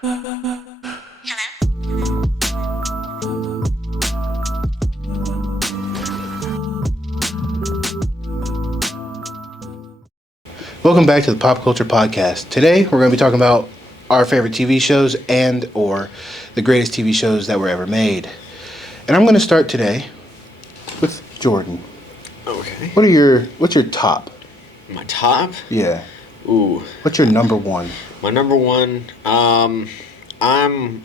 Welcome back to the Pop Culture Podcast. Today, we're going to be talking about our favorite TV shows and or the greatest TV shows that were ever made. And I'm going to start today with Jordan. Okay. What's your top? My top? Yeah. Ooh. What's your number one? My number one. I'm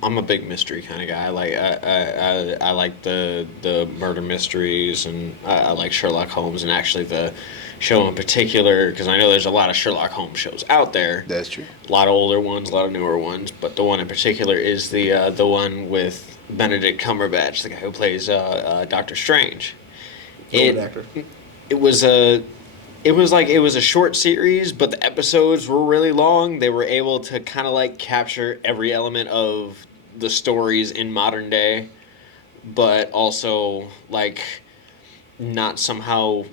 a big mystery kind of guy. I like the murder mysteries, and I like Sherlock Holmes, and actually the show in particular, because I know there's a lot of Sherlock Holmes shows out there. That's true. A lot of older ones, a lot of newer ones, but the one in particular is the one with Benedict Cumberbatch, the guy who plays Doctor Strange. It was a short series, but the episodes were really long. They were able to kind of like capture every element of the stories in modern day, but also like not somehow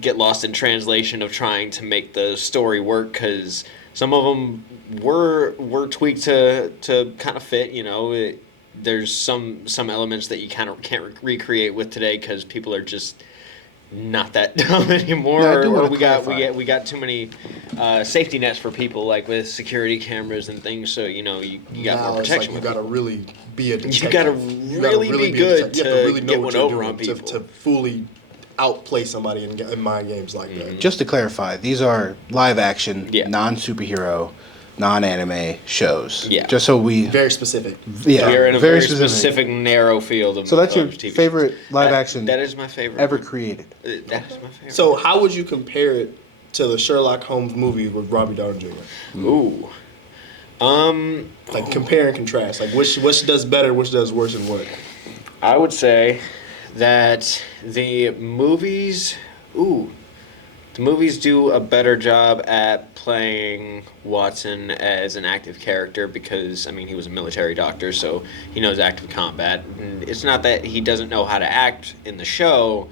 get lost in translation of trying to make the story work, because some of them were tweaked to kind of fit. There's some elements that you kind of can't recreate with today because people are just not that dumb anymore, or we got too many safety nets for people, like with security cameras and things. So you got more protection. You got to really be a detective. You got to really be good to get one over on people to fully outplay somebody in mind games like that. Just to clarify, these are live action, non-superhero, non-anime shows. Yeah. Just so we... Very specific. Yeah. We're in a very specific narrow field of So that's your TV favorite live action... That is my favorite. Ever created. That is my favorite. So how would you compare it to the Sherlock Holmes movie with Robert Downey Jr.? Ooh. Like compare and contrast. Like which does better, which does worse, and what? I would say that the movies do a better job at playing Watson as an active character, because he was a military doctor, so he knows active combat. And it's not that he doesn't know how to act in the show.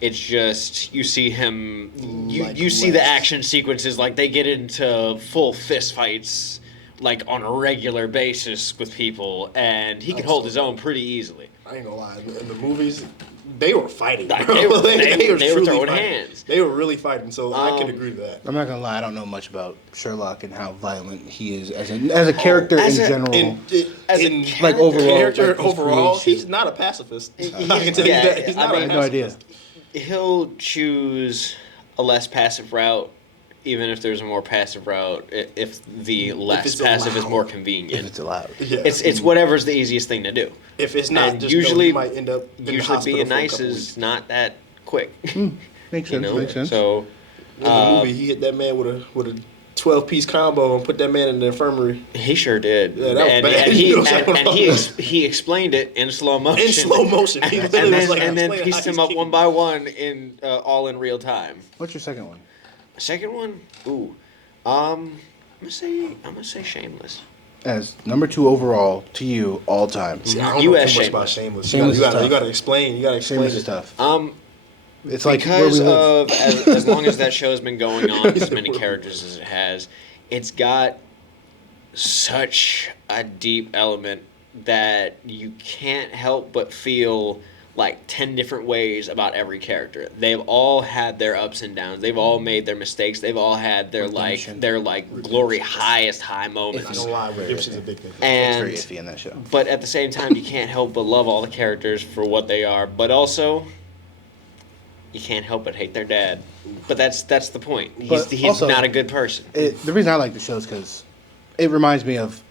It's just you see him, you see the action sequences, like they get into full fist fights like on a regular basis with people, and he can hold his own pretty easily. I ain't gonna lie. In the movies, they were fighting. They were throwing hands. They were really fighting. So I can agree to that. I'm not gonna lie. I don't know much about Sherlock and how violent he is as a character in general. Overall, he's not a pacifist. I can tell you that. He's not a pacifist. No idea. He'll choose a less passive route, even if there's a more passive route, if the less passive is more convenient. If it's allowed. Yeah. It's whatever's the easiest thing to do. If it's not, and just usually, you might end up in the hospital being for a nice couple is weeks. not that quick. Makes sense. Makes sense. So in the movie, he hit that man with a 12-piece combo and put that man in the infirmary. He sure did. Yeah, that was bad. And he explained it in slow motion. In slow motion. He and then pieced him up one by one in all in real time. What's your second one? Second one? Ooh. I'm gonna say Shameless. As number 2 overall to you all time. See, I don't know too much about Shameless. You gotta explain. You gotta explain. Shameless is tough. It's like because of as long as that show's been going on, as many characters as it has, it's got such a deep element that you can't help but feel like 10 different ways about every character. They've all had their ups and downs. They've all made their mistakes. They've all had their glory highest high moments. I know why redemption's a big thing. It's very iffy in that show. But at the same time, you can't help but love all the characters for what they are. But also, you can't help but hate their dad. But that's the point. He's also not a good person. The reason I like the show is because it reminds me of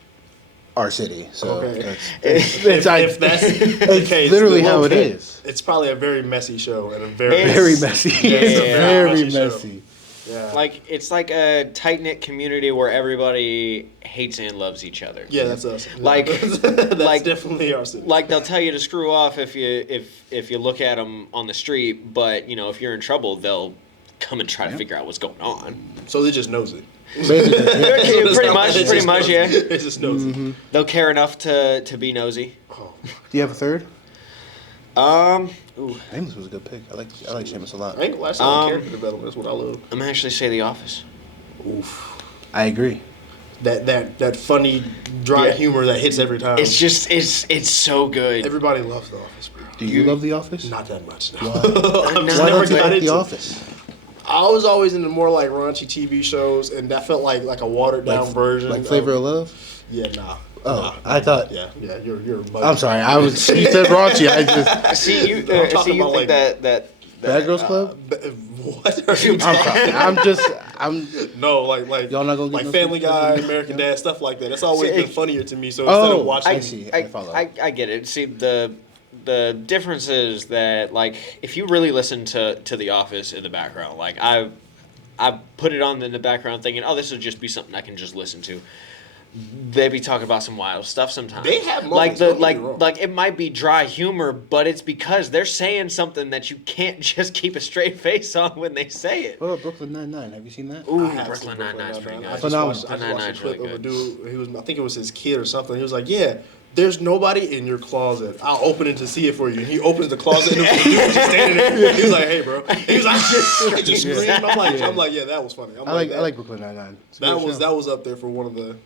our city. So if that's the case, literally how it is. It's probably a very messy show and a very messy. Very messy. Yeah. Like it's like a tight knit community where everybody hates and loves each other. Yeah, that's us. Like that's definitely our city. Like they'll tell you to screw off if you look at them on the street, but if you're in trouble, they'll come and try to figure out what's going on. So they just knows it. Pretty much, yeah. They just knows it. They'll care enough to be nosy. Oh. Do you have a third? Shameless was a good pick. I like Shameless a lot. I ain't gonna lie, it's character development. That's what I love. I'm gonna actually say The Office. Oof. I agree. that funny dry humor that hits every time. It's just it's so good. Everybody loves The Office, bro. Do you love The Office? Not that much. No. Why? I'm just Why never don't you got like into The Office? I was always into more like raunchy TV shows, and that felt like a watered down version. Like Flavor of Love? Yeah, nah. Oh, nah, I thought. Yeah, you're. I'm sorry. You said raunchy. I just. See you. I'm talking See you about, think like, that Bad Girls Club. What? Are you I'm sorry. I'm. No, like Y'all not gonna get like no Family sleep? Guy, American Dad, stuff like that. That's always See, been funnier to me. So instead of watching, I see. I follow. I get it. See, the difference is that, like, if you really listen to The Office in the background, like I put it on in the background thinking, oh, this will just be something I can just listen to. They be talking about some wild stuff sometimes. They have like moments, don't get me wrong. like it might be dry humor, but it's because they're saying something that you can't just keep a straight face on when they say it. What about Brooklyn Nine-Nine? Have you seen that? Ooh, I have Brooklyn seen Nine-Nine's pretty Nine-Nine. good. Phenomenal. I just watched a Nine-Nine's clip really of a good. dude. He was, I think it was his kid or something. He was like, "Yeah, there's nobody in your closet. I'll open it to see it for you." And he opens the closet, and the dude was just standing there. He was like, "Hey, bro." He was like, just screamed. I'm like, yeah, that was funny. I like Brooklyn Nine-Nine. It's a that good was show. that was up there for one of the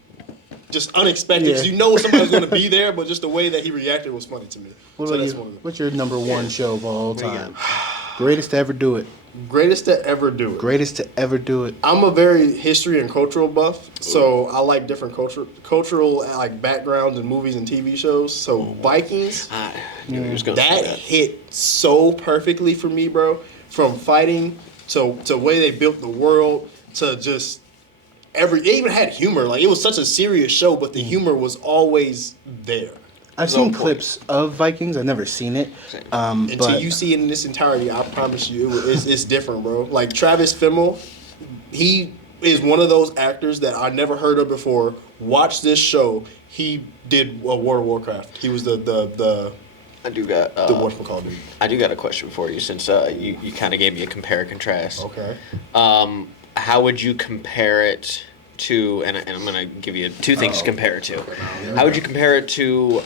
just unexpected. Yeah. Because you know somebody's going to be there, but just the way that he reacted was funny to me. What So about that's you? one of the What's your number one show of all do you time? Greatest to ever do it. greatest to ever do it. Greatest to ever do it. I'm a very history and cultural buff, so I like different cultural like backgrounds in movies and TV shows. So Vikings, I knew he was gonna say that hit so perfectly for me, bro. From fighting to the way they built the world to just it even had humor. Like it was such a serious show, but the humor was always there. I've It's on seen point. clips of Vikings. I've never seen it. Same. Until But you see it in its entirety, I promise you, it's different, bro. Like Travis Fimmel, he is one of those actors that I never heard of before. Watch this show. He did World of Warcraft. He was the I do got whatchamacallit dude. I do got a question for you since you kind of gave me a compare and contrast. Okay. How would you compare it to? And I'm gonna give you two things to compare it to. How would you compare it to?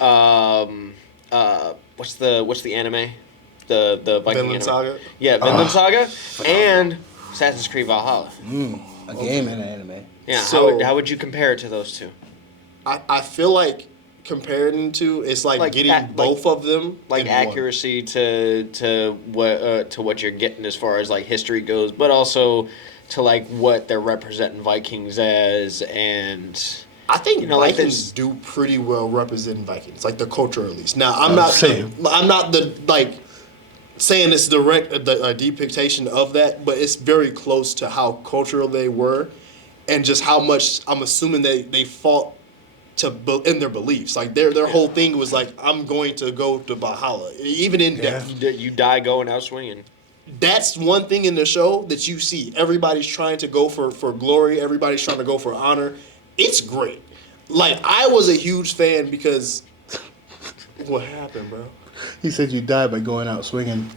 What's the anime? The Viking Vinland anime? Saga? Yeah, Vinland Saga and Assassin's Creed Valhalla. a game and an anime. Yeah. So- how would you compare it to those two? I feel like comparing to it's like getting both of them Like in one. accuracy to what you're getting as far as like history goes, but also to like what they're representing Vikings as, and I think like Vikings this. do pretty well representing Vikings, like the culture at least. Now I'm not same. I'm not the like saying it's direct depiction of that, but it's very close to how cultural they were, and just how much I'm assuming they fought in their beliefs. Like their whole thing was like, I'm going to go to Valhalla, even in death. you die going out swinging. That's one thing in the show that you see. Everybody's trying to go for glory. Everybody's trying to go for honor. It's great. Like, I was a huge fan because... What happened, bro? He said you die by going out swinging.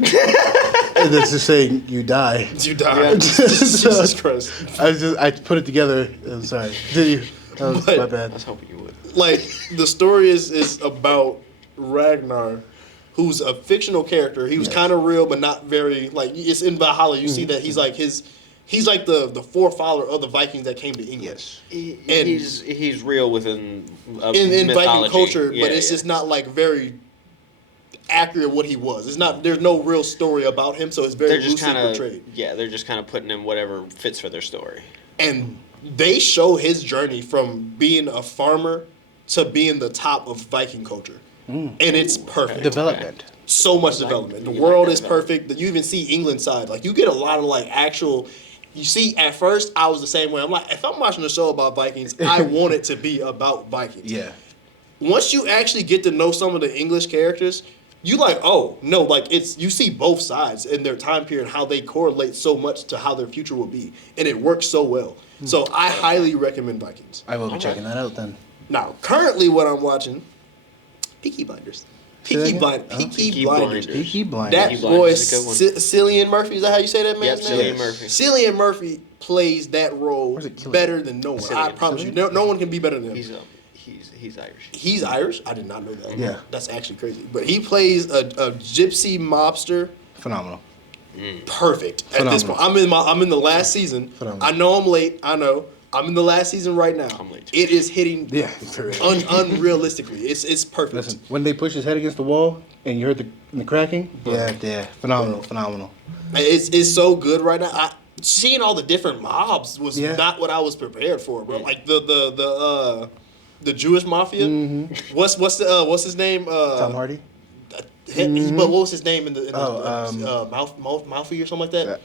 And that's just saying you die. You died. Yeah. Jesus Christ. I put it together. I'm sorry. Did you? That was But- my I bad. was hoping you would. Like, the story is about Ragnar, who's a fictional character. He was kind of real, but not very... Like, it's in Valhalla. You see that he's like the forefather of the Vikings that came to England. And- He's real within In Viking mythology. culture, Yeah, but it's yeah. just not like very accurate what he was. It's not. There's no real story about him, so it's very They're just loosely kind of portrayed. they're just kind of putting in whatever fits for their story. And they show his journey from being a farmer to being the top of Viking culture, and it's perfect. Development. So much development. The world is perfect. You even see England side. Like you get a lot of like actual. You see, at first I was the same way. I'm like, if I'm watching a show about Vikings, I want it to be about Vikings. Yeah. Once you actually get to know some of the English characters, you like, oh no, like you see both sides in their time period, how they correlate so much to how their future will be, and it works so well. So I highly recommend Vikings. I will be checking that out then. Now, currently, what I'm watching, Peaky Blinders. Say that again? Peaky Blinders. Peaky Blinders. That Peaky boy, Blinders is a good one. Cillian Murphy, is that how you say that man's Yep, name? Cillian Murphy. Cillian Murphy plays that role Or is it Cillian? better than no one. I Cillian. promise you. No one can be better than him. He's Irish. He's Irish? I did not know that. Yeah. That's actually crazy. But he plays a gypsy mobster Phenomenal. perfect at this Phenomenal. point. I'm in the last season. Phenomenal. I know I'm late. I know. I'm in the last season right now. I'm late. It is hitting Yeah. unrealistically. It's perfect. Listen, when they push his head against the wall and you heard the cracking, yeah, phenomenal. It's so good right now. Seeing all the different mobs was not what I was prepared for, bro. Like the Jewish mafia. Mm-hmm. What's his name? Tom Hardy. But what was his name in the Malfi or something like that?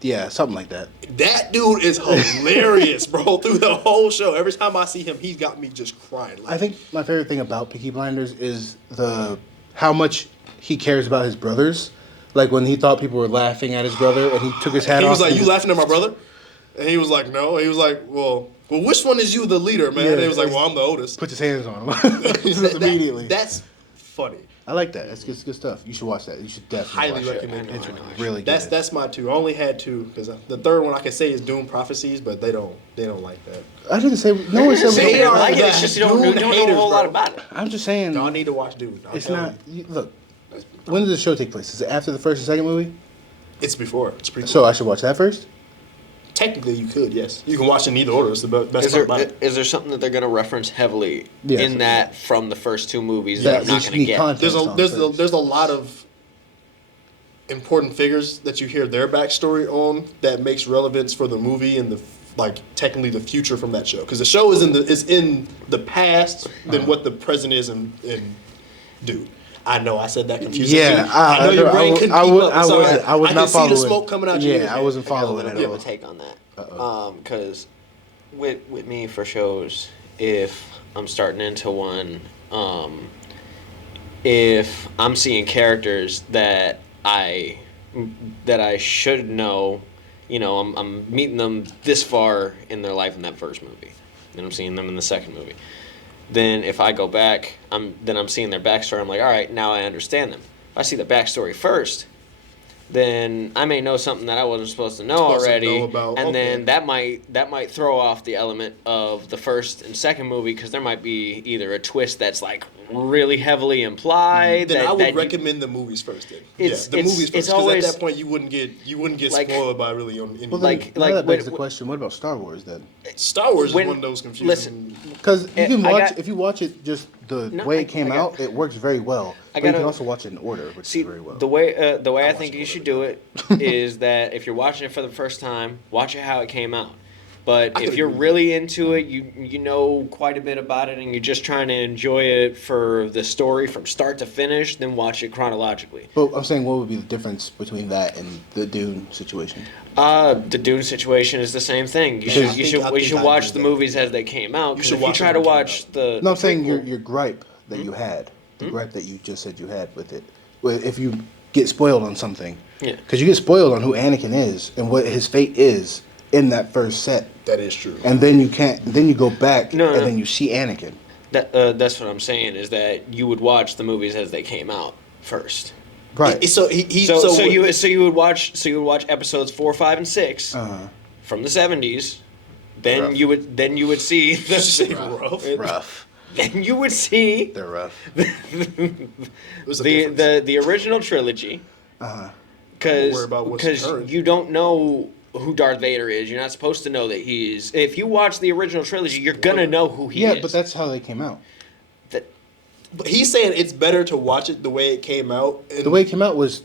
Yeah, something like that. That dude is hilarious, bro. Through the whole show, every time I see him, he's got me just crying. I think my favorite thing about Peaky Blinders is how much he cares about his brothers. Like when he thought people were laughing at his brother, and he took his hat off. He was like, "You laughing at my brother?" And he was like, "No." He was like, "Well, which one is you, the leader, man?" And he was like, "Well, I'm the oldest." Puts his hands on him just immediately. That's funny. I like that. It's good stuff. You should watch that. You should definitely Highly watch recommend it. it. It's really good. That's my two. I only had two because the third one I can say is Doom Prophecies, but they don't like that. I didn't say no one said They You don't are like it. the It's just you don't know a haters, whole lot bro. about it. I'm just saying. Y'all need to watch Doom. It's not. Look, when does the show take place? Is it after the first and second movie? It's before. It's prequel. So I should watch that first. Technically, you could. Yes, you can watch in either order. It's the best Is part about it. there something that they're going to reference heavily Yes. in that from the first two movies That that I'm we not just going to need get? context. There's a lot of important figures that you hear their backstory on that makes relevance for the movie and technically the future from that show, because the show is in the past than what the present is in dude. I know I said that confusing. Yeah, I know your brain couldn't keep up. I was not I can see following. the smoke coming out. your ears, I man. wasn't following I at got a bit of all. a take on that. Because with me for shows, if I'm starting into one, if I'm seeing characters that I should know, I'm meeting them this far in their life in that first movie, then I'm seeing them in the second movie. Then if I go back, I'm seeing their backstory. I'm like, all right, now I understand them. If I see the backstory first, then I may know something that I wasn't supposed to know already, then that might throw off the element of the first and second movie, because there might be either a twist that's like really heavily implied. Then I would recommend the movies first. Then the movies first, because at that point you wouldn't get spoiled by really on anything. Well, that begs the question: what about Star Wars then? Star Wars is one of those confusing. Listen, because you can watch if you watch it just the way it came out, it works very well. But you can also watch it in order, which is very well. The way I think you should do it is that if you're watching it for the first time, watch it how it came out. But if you're really into it, you know quite a bit about it, and you're just trying to enjoy it for the story from start to finish, then watch it chronologically. But I'm saying, what would be the difference between that and the Dune situation? The Dune situation is the same thing. You should watch the movies as they came out. Because if you try to watch the no, I'm saying your gripe that you had, the gripe that you just said you had with it, if you get spoiled on something, because you get spoiled on who Anakin is and what his fate is in that first set. That is true. And then you can't. Then you go back then you see Anakin. That's what I'm saying, is that you would watch the movies as they came out first. Right. So you would watch episodes 4, 5, and 6 from the 70s. Then you would see the rough. Then you would see they're rough. the original trilogy. Because you don't know who Darth Vader is. You're not supposed to know that he is. If you watch the original trilogy, you're gonna know who he is. Yeah, but that's how they came out. But he's saying it's better to watch it the way it came out. The way it came out was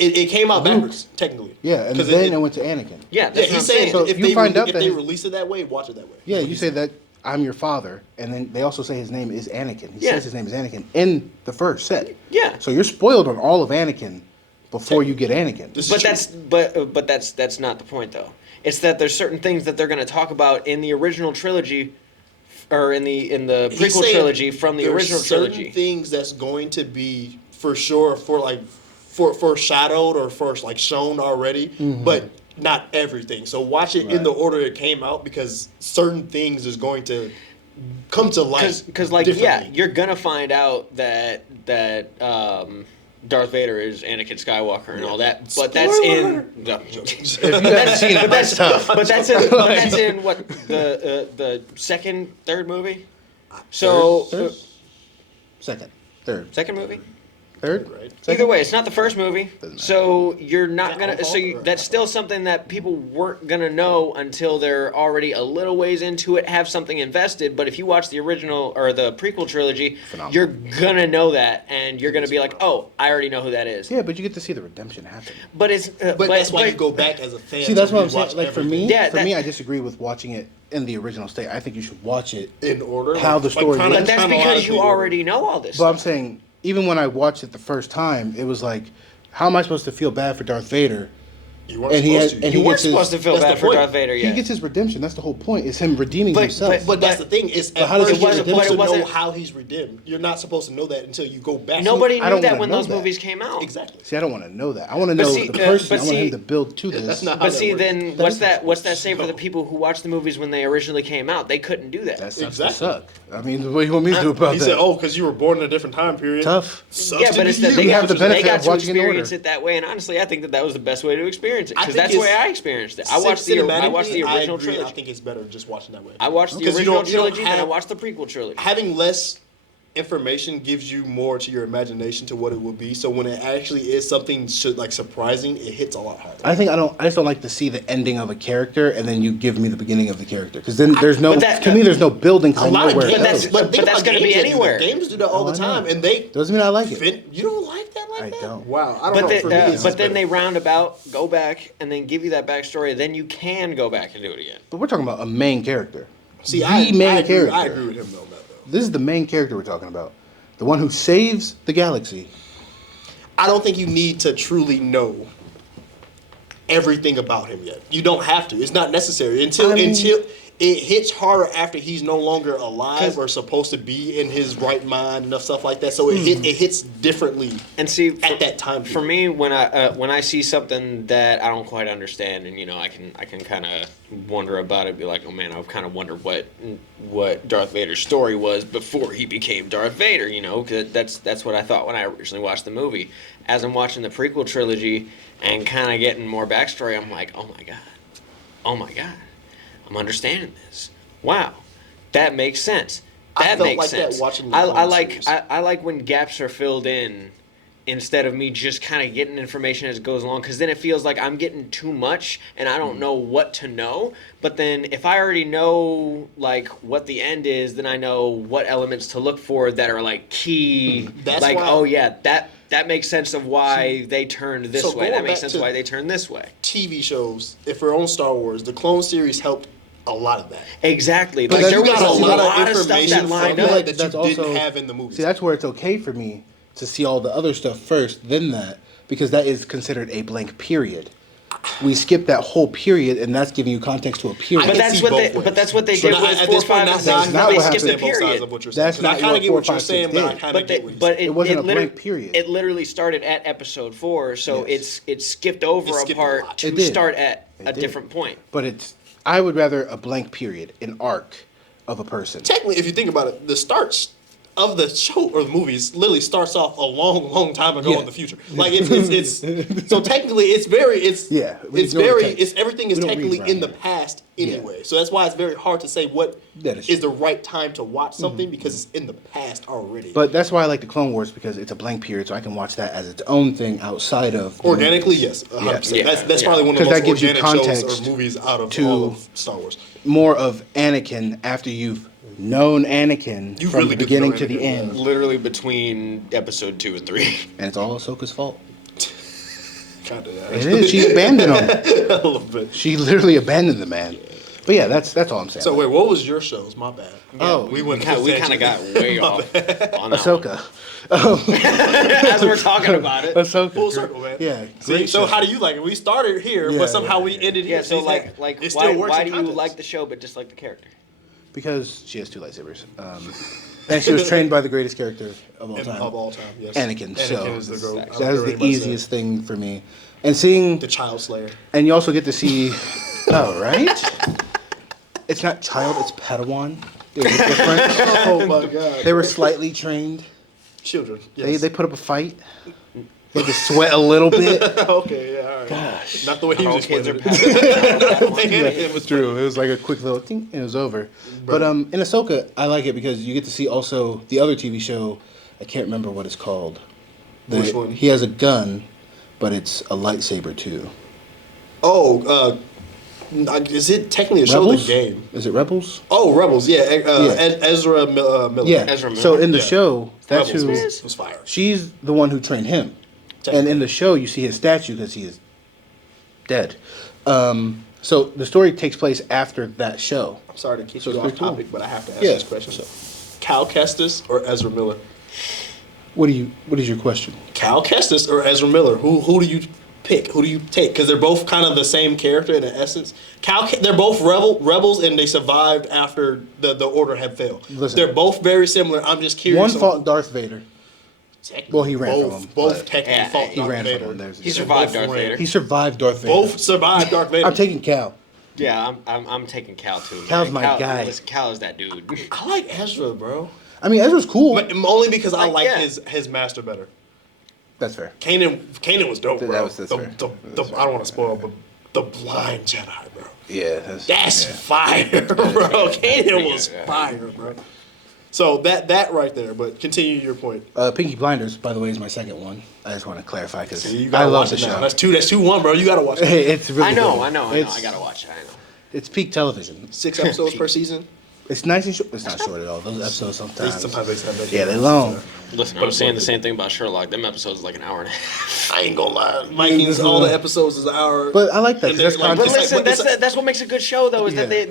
it came out backwards, technically. Yeah, and then it went to Anakin. Yeah, that's he's saying so if they release it that way, watch it that way. Yeah, you say that I'm your father, and then they also say his name is Anakin. He says his name is Anakin in the first set. Yeah. So you're spoiled on all of Anakin before you get Anakin. But that's not the point, though. It's that there's certain things that they're going to talk about in the original trilogy, or in the prequel trilogy from the original trilogy. Certain things that's going to be for sure foreshadowed or shown already, but not everything. So watch it in the order it came out, because certain things is going to come to light. Because you're gonna find out that Darth Vader is Anakin Skywalker and all that, but that's in. If you haven't seen it, that's tough. But that's in what the second, third movie. So second movie. Third? Right. Either way, it's not the first movie, so you're not that gonna. Uncle? So that's still something that people weren't gonna know until they're already a little ways into it, have something invested. But if you watch the original or the prequel trilogy, Phenomenal. you're gonna know that, and you're gonna be like, "Oh, I already know who that is." Yeah, but you get to see the redemption happen. But it's But that's why you go back as a fan. See, that's to what I'm saying. rewatch Like for everything. me, Yeah, I disagree with watching it in the original state. I think you should watch it in order. how the story chrono- But that's because chronologically you order. already know all this. But I'm stuff. saying, even when I watched it the first time, it was like, how am I supposed to feel bad for Darth Vader? You weren't And he supposed had- to. and You he weren't gets his- supposed to feel that's bad the for point. Darth Vader He yet. gets his redemption. That's the whole point. It's him redeeming But- himself. But that's the thing is, at how does first he you're get supposed to redemption? know wasn't- how he's redeemed. You're not supposed to know that until you go back. Nobody I knew don't that wanna when know those that. movies came out. Exactly. See, I don't want to know that. I want to But know see, the person. but I want see- him to build to this. That's not how But that see, works. then That what's is how that? it What's works. that say for the people who watched the movies when they originally came out? They couldn't do that. That sucks Exactly. to suck. I mean, what do you want me to do about He that? said, "Oh, because you were born in a different time period." Tough. Sucks Yeah, to but be it's that you. they You got, have the they benefit got of to watching in experience order. it that way, and honestly, I think that was the best way to experience it I because think that's the way it's- I experienced it. I watched the original I agree. trilogy. I think it's better just watching that way. I watched the Because you original don't- you don't trilogy, and I have- watched the prequel trilogy. Having less information gives you more to your imagination to what it would be. So when it actually is something like surprising, it hits a lot harder. I just don't like to see the ending of a character and then you give me the beginning of the character because then there's no. But that- To me, there's no building. 'Cause I A lot know of where it games, goes. but think that's about gonna be games that do that. anywhere. Games do that all Oh, the I know. time, and they Doesn't mean I like it. You don't like that like I that? don't. Wow, I don't know. For me, it's But just then better. they round about, go back, and then give you that backstory. Then you can go back and do it again. But we're talking about a main character. See, the I main agree, character. I agree with him though, Matt. Though This is the main character we're talking about. The one who saves the galaxy. I don't think you need to truly know everything about him yet. You don't have to. It's not necessary until it hits harder after he's no longer alive or supposed to be in his right mind and stuff like that. So it hits differently. And see, at that time for me, when I see something that I don't quite understand, and I can kind of wonder about it, be like, oh man, I kind of wonder what Darth Vader's story was before he became Darth Vader. Cause that's what I thought when I originally watched the movie. As I'm watching the prequel trilogy and kind of getting more backstory, I'm like, oh my god. I'm understanding this. Wow, that makes sense. I That felt makes like that sense. watching the I Clone like series. I like when gaps are filled in instead of me just kind of getting information as it goes along, because then it feels like I'm getting too much and I don't know what to know. But then if I already know like what the end is, then I know what elements to look for that are like key. That's like, why- oh yeah, that makes sense of why they turned this So way. going That makes back sense to- why they turned this way. TV shows, if we're on Star Wars, the Clone series helped a lot of that. Exactly. But Like you there was got a lot of stuff information that lined from up. that that That's you also- didn't have in the movies. See, that's where it's okay for me to see all the other stuff first, then that, because that is considered a blank period. We skip that whole period, and that's giving you context to a period. I But can that's see what both they. ways. But that's what they So did now, with at 4, this point, 5, and now 6. that's Is not that they what skipped the happened. both sides period. of what you're saying. That's 'Cause not I kind what of get 4, what you're 5, 6 saying, but I did. kind of get what you're saying. It wasn't a literally- blank period. It literally started at episode 4, so Yes. it skipped over It a skipped a part lot. to It did. start at It a did. different point. But I would rather a blank period, an arc of a person. Technically, if you think about it, the starts of the show or the movies literally starts off a long, long time ago Yeah. in the future. Like it's so technically it's we it's ignore the very text. it's everything is We don't read technically around in the that. past anyway. So that's why it's very hard to say what That is is true. the right time to watch something because it's in the past already. But that's why I like the Clone Wars, because it's a blank period, so I can watch that as its own thing outside of... the organically, movies. yes, 100%. Yeah. That's probably one of the 'Cause most that gives you organic shows context or movies out of to- all of Star Wars. More of Anakin after you've known Anakin You from really the get to know beginning to the Anakin, end. Literally between episode 2 and 3. And it's all Ahsoka's fault. Kinda, It is. She abandoned him. a little bit. She literally abandoned the man. But yeah, that's all I'm saying. So wait, what was your shows? My bad. Oh, we went. We kind of got way off on that one. Ahsoka. As we're talking about it. Ahsoka. Full circle, man. Yeah. See, great so show. how do you like it? We started here, Yeah, but somehow yeah, we ended here. Yeah, so See, like it why, still works why in do you context. like the show but dislike the character? Because she has 2 lightsabers. And she was trained by the greatest character of all time. Of all time, yes. Anakin. So is the goat. that is the easiest thing for me. And seeing... The child slayer. And you also get to see... Oh, right? It's not child, it's Padawan. It was different. Oh my god. They were slightly trained. Children. Yes. They put up a fight. They had to sweat a little bit. Okay, yeah, all right. Gosh. Not the way he All was kids are explaining it. It was true. It was like a quick little ting, and it was over. But in Ahsoka, I like it because you get to see also the other TV show. I can't remember what it's called. Which one? He has a gun, but it's a lightsaber too. Oh, is it technically a show or the game? Is it Rebels? Oh, Rebels, yeah. Ezra Miller. Yeah. Ezra Miller. So in the show, that's Rebels who was fire. She's the one who trained him, and in the show you see his statue because he is dead. So the story takes place after that show. I'm sorry to keep So you it's off pretty cool. topic, but I have to ask this question. So, Cal Kestis or Ezra Miller? what is your question? Cal Kestis or Ezra Miller? Who do you pick? Who do you take? Because they're both kind of the same character in essence. They're both rebels, and they survived after the order had failed. Listen. They're both very similar. I'm just curious. One fought Darth Vader. Well, he ran from him. Both but technically fought he Darth ran Vader. from him. He survived Darth Vader. He survived Darth Vader. Both survived Darth Vader. I'm taking Cal. Yeah, I'm taking Cal too. Man. Cal's my guy. Listen, Cal is that dude. I like Ezra, bro. I mean, Ezra's cool. But only because I like yeah. his master better. That's fair. Kanan was dope, bro. That's fair. I don't want to spoil, but the blind Jedi, bro. Yeah, That's fire, bro. Kanan was fire, bro. So that right there. But continue your point. Pinky Blinders, by the way, is my second one. I just want to clarify because You I gotta love watch the it show. now. That's 2-1, bro. You gotta watch it. Hey, it's really I know. good. I gotta watch it. I know. It's peak television. 6 episodes per season. It's nice and short. It's not short at all. Those episodes sometimes. Sometimes they sound better. Yeah, they're long. Listen, I'm saying the same thing about Sherlock. Them episodes like an hour and a half. I ain't gonna lie. Vikings, all the episodes is an hour. But I like that. 'cause And That's they're like- But content. listen, that's what makes a good show, though, is that Yeah.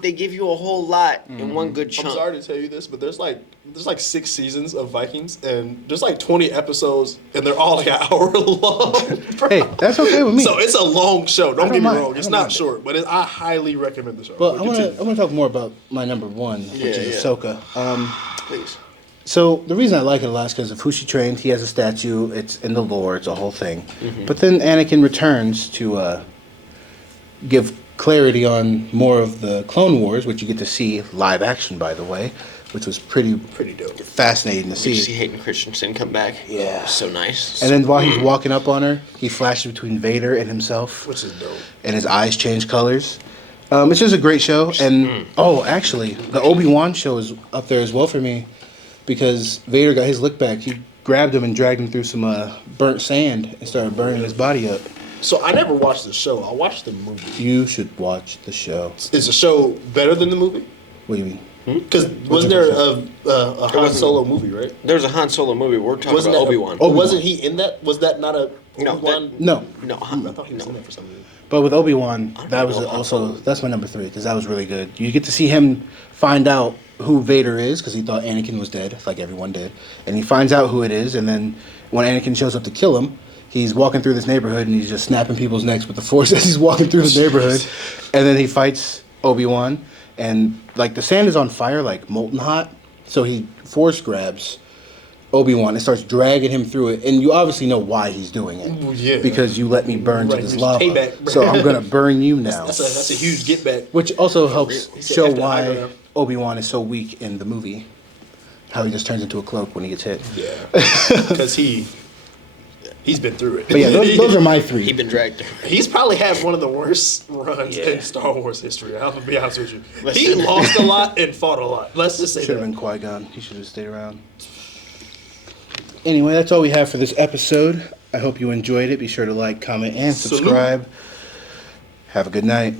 they give you a whole lot in one good I'm chunk. sorry to tell you this, but there's like 6 seasons of Vikings, and there's like 20 episodes, and they're all like an hour long. bro. Hey, that's okay with me. So it's a long show. Don't get me mind. wrong. I It's don't not mind it. short, but I highly recommend the show. But I continue. want to talk more about my number one, which is Ahsoka. Please. So the reason I like it a lot is because of who she trained. He has a statue. It's in the lore. It's a whole thing. But then Anakin returns to give clarity on more of the Clone Wars, which you get to see live action, by the way, which was pretty dope. fascinating to Did you see see. Hayden Christensen come back? Yeah. So nice. And then while he's walking up on her, he flashes between Vader and himself, Which is dope. and his eyes change colors. It's just a great show. And actually, the Obi-Wan show is up there as well for me because Vader got his lick back. He grabbed him and dragged him through some burnt sand and started burning his body up. So I never watched the show. I watched the movie. You should watch the show. Is the show better than the movie? What do you mean? Because wasn't there a Han Solo movie, right? There was a Han Solo movie. We're talking Wasn't about that Obi-Wan. Wasn't he in that? Was that not a No, Obi-Wan? No. No, I thought he was in that for some reason. But with Obi-Wan, that was know how also, that's my number 3 because that was really good. You get to see him find out who Vader is because he thought Anakin was dead, like everyone did. And he finds out who it is, and then when Anakin shows up to kill him, he's walking through this neighborhood and he's just snapping people's necks with the Force as he's walking through the neighborhood. And then he fights Obi-Wan, and like the sand is on fire, like molten hot. So he Force grabs Obi-Wan and starts dragging him through it. And you obviously know why he's doing it. Ooh, yeah. Because you let me burn to Right, this it's lava. payback. So I'm going to burn you now. That's a huge get back. Which also helps He said show after the why hydro. Obi-Wan is so weak in the movie. How he just turns into a cloak when he gets hit. Yeah, because he's been through it. But yeah, those are my 3. He's been dragged through. He's probably had one of the worst runs Yeah. in Star Wars history. I'm gonna be honest with you. He Listen. lost a lot and fought a lot. Let's just say Should have that. been Qui-Gon. He should have stayed around. Anyway, that's all we have for this episode. I hope you enjoyed it. Be sure to like, comment, and Salute. subscribe. Have a good night.